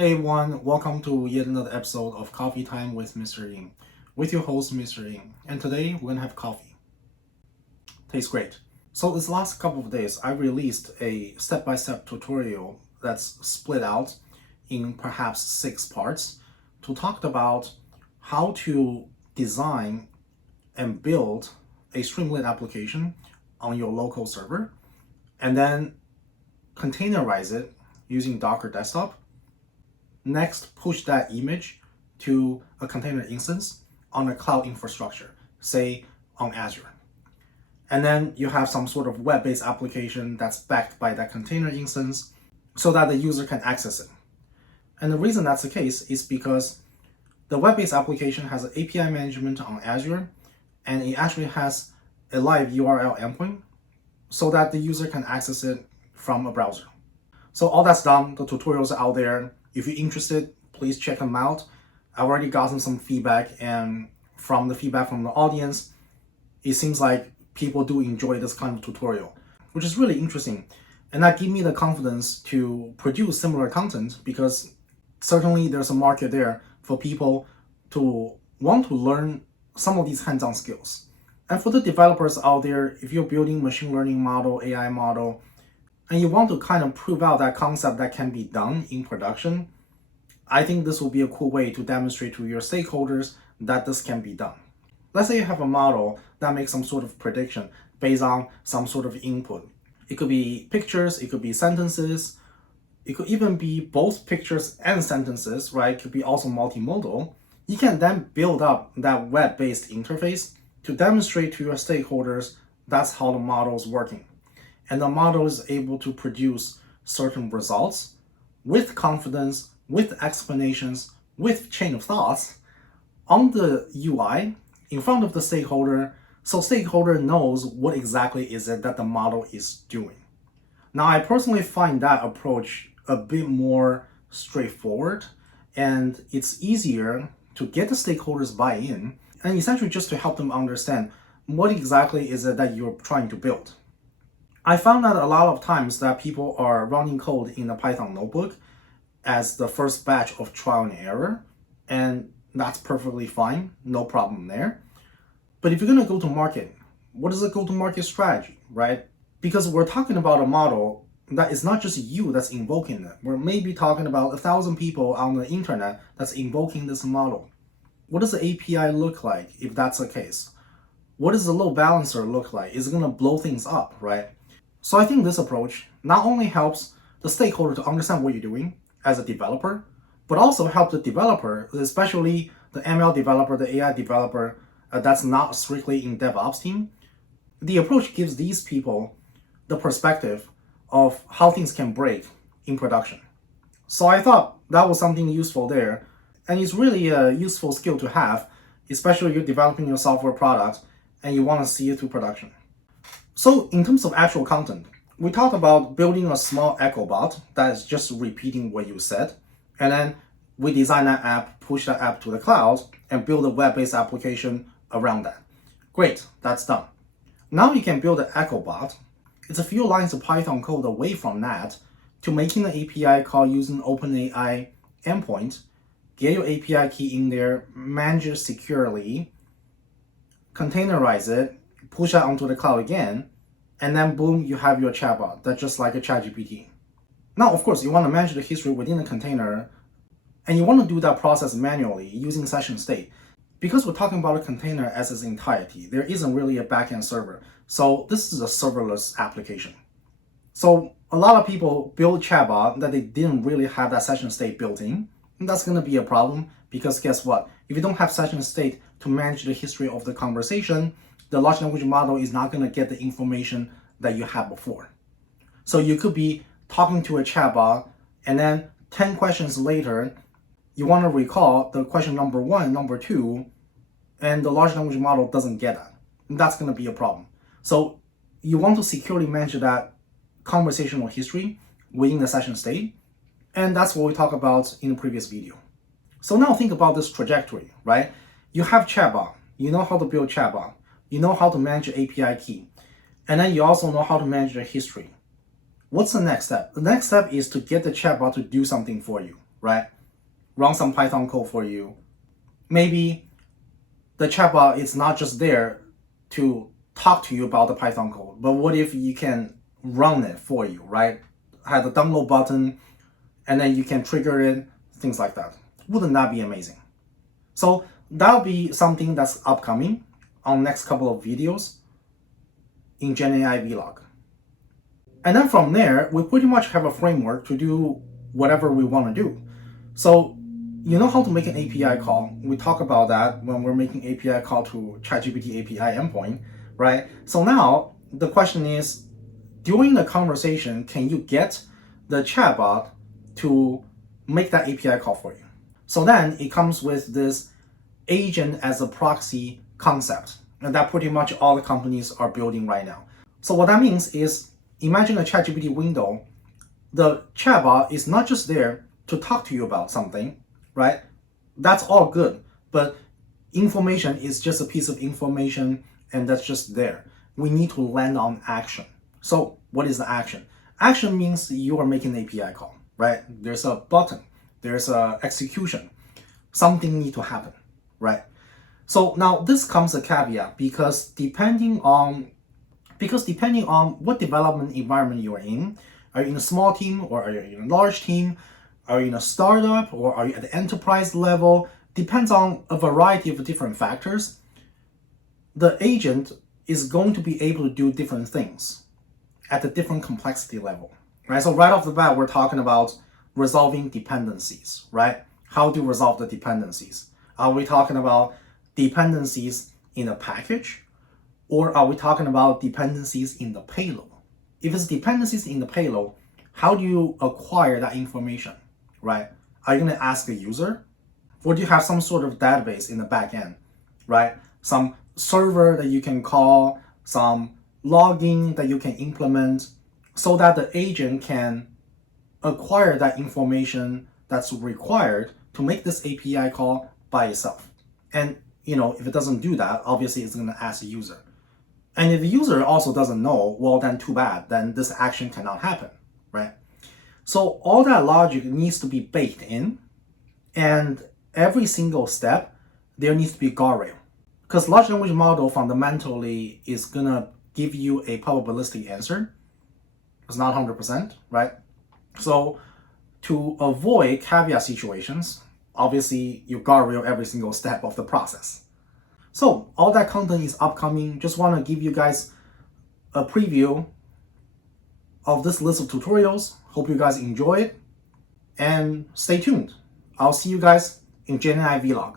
Hey everyone, welcome to yet another episode of Coffee Time with Mr. Ying, with your host Mr. Ying. And today we're gonna have coffee. Tastes great. So this last couple of days, I released a step-by-step tutorial that's split out in perhaps 6 parts to talk about how to design and build a Streamlit application on your local server, and then containerize it using Docker Desktop. Next, push that image to a container instance on a cloud infrastructure, say on Azure. And then you have some sort of web-based application that's backed by that container instance so that the user can access it. And the reason that's the case is because the web-based application has an API management on Azure, and it actually has a live URL endpoint so that the user can access it from a browser. So all that's done, the tutorials are out there. If you're interested, please check them out. I've already gotten some feedback, and from the feedback from the audience, it seems like people do enjoy this kind of tutorial, which is really interesting. And that gives me the confidence to produce similar content, because certainly there's a market there for people to want to learn some of these hands-on skills. And for the developers out there, if you're building machine learning model, AI model, and you want to kind of prove out that concept that can be done in production, I think this will be a cool way to demonstrate to your stakeholders that this can be done. Let's say you have a model that makes some sort of prediction based on some sort of input. It could be pictures, it could be sentences, it could even be both pictures and sentences, right? It could be also multimodal. You can then build up that web-based interface to demonstrate to your stakeholders that's how the model is working. And the model is able to produce certain results with confidence, with explanations, with chain of thoughts on the UI in front of the stakeholder, so stakeholder knows what exactly is it that the model is doing. Now, I personally find that approach a bit more straightforward, and it's easier to get the stakeholders buy-in, and essentially just to help them understand what exactly is it that you're trying to build. I found that a lot of times that people are running code in a Python notebook as the first batch of trial and error, and that's perfectly fine, no problem there. But if you're going to go to market, what is a go-to-market strategy, right? Because we're talking about a model that is not just you that's invoking it. We're maybe talking about 1,000 people on the internet that's invoking this model. What does the API look like if that's the case? What does the load balancer look like? Is it going to blow things up, right? So I think this approach not only helps the stakeholder to understand what you're doing as a developer, but also help the developer, especially the ML developer, the AI developer that's not strictly in DevOps team. The approach gives these people the perspective of how things can break in production. So I thought that was something useful there, and it's really a useful skill to have, especially if you're developing your software product and you want to see it to production. So in terms of actual content, we talked about building a small echo bot that is just repeating what you said, and then we design that app, push that app to the cloud, and build a web-based application around that. Great, that's done. Now you can build an echo bot. It's a few lines of Python code away from that to making an API call using OpenAI endpoint, get your API key in there, manage it securely, containerize it, push that onto the cloud again, and then boom, you have your chatbot that's just like a ChatGPT. Now, of course, you want to manage the history within the container, and you want to do that process manually using session state. Because we're talking about a container as its entirety, there isn't really a backend server. So this is a serverless application. So a lot of people build chatbot that they didn't really have that session state built in. And that's going to be a problem, because guess what? If you don't have session state to manage the history of the conversation, the large language model is not going to get the information that you had before. So you could be talking to a chatbot, and then 10 questions later, you want to recall the question number 1, number 2, and the large language model doesn't get that. And that's going to be a problem. So you want to securely manage that conversational history within the session state, and that's what we talked about in the previous video. So now think about this trajectory, right? You have chatbot, you know how to build chatbot, you know how to manage your API key, and then you also know how to manage the history. What's the next step? The next step is to get the chatbot to do something for you, right? Run some Python code for you. Maybe the chatbot is not just there to talk to you about the Python code, but what if you can run it for you, right? Have the download button, and then you can trigger it, things like that. Wouldn't that be amazing? So that'll be something that's upcoming on next couple of videos in GenAI vlog. And then from there, we pretty much have a framework to do whatever we want to do. So you know how to make an API call. We talk about that when we're making API call to ChatGPT API endpoint, right? So now the question is, during the conversation, can you get the chatbot to make that API call for you? So then it comes with this agent as a proxy concept, and that pretty much all the companies are building right now. So what that means is, imagine a ChatGPT window. The chatbot is not just there to talk to you about something, right? That's all good, but information is just a piece of information, and that's just there. We need to land on action. So what is the action? Action means you are making an API call, right? There's a button, there's a execution, something need to happen, right? So now this comes a caveat, because depending on what development environment you are in you in a small team, or are you in a large team? Are you in a startup, or are you at the enterprise level? Depends on a variety of different factors. The agent is going to be able to do different things at a different complexity level, right? So right off the bat, we're talking about resolving dependencies, right? How to resolve the dependencies. Are we talking about dependencies in a package, or are we talking about dependencies in the payload? If it's dependencies in the payload, how do you acquire that information, right? Are you going to ask a user? Or do you have some sort of database in the back end, right? Some server that you can call, some logging that you can implement, so that the agent can acquire that information that's required to make this API call by itself. And if it doesn't do that, obviously it's going to ask the user. And if the user also doesn't know, well, then too bad, then this action cannot happen, right? So all that logic needs to be baked in, and every single step, there needs to be guardrail. Because large language model fundamentally is gonna give you a probabilistic answer. It's not 100%, right? So to avoid caveat situations, obviously you guardrail every single step of the process. So all that content is upcoming. Just want to give you guys a preview of this list of tutorials. Hope you guys enjoy it, and stay tuned. I'll see you guys in GenAI vlog.